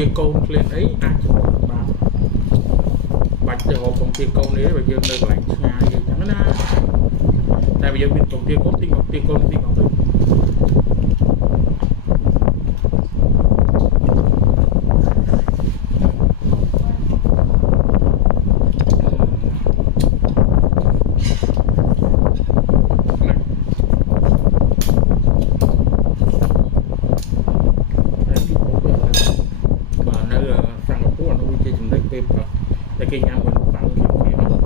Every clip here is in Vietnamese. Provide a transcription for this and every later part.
chia côn lên ấy ăn cho bà bạch cho họ còn chia côn đấy bây giờ nơi lạnh nhà gì chẳng nó tại bây giờ mình còn chia côn tinh ngọc để khi nhau mình tặng nhiều lắm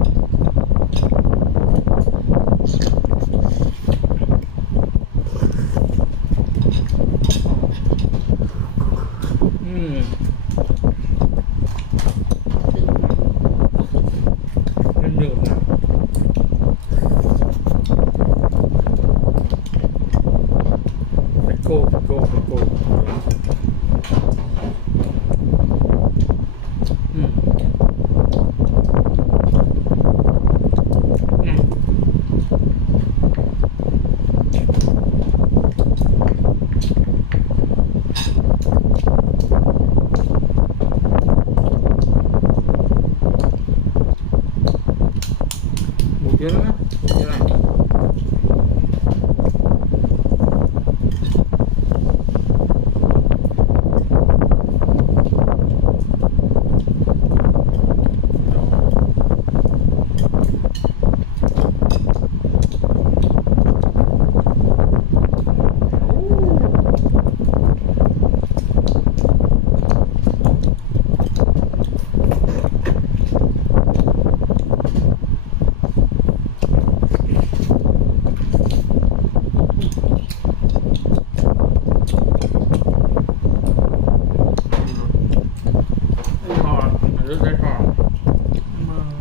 phải cô Chưa đó, chưa này. Rất dễ thò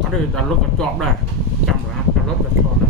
ở đây là lúc chọn đây chăm là lúc chọn này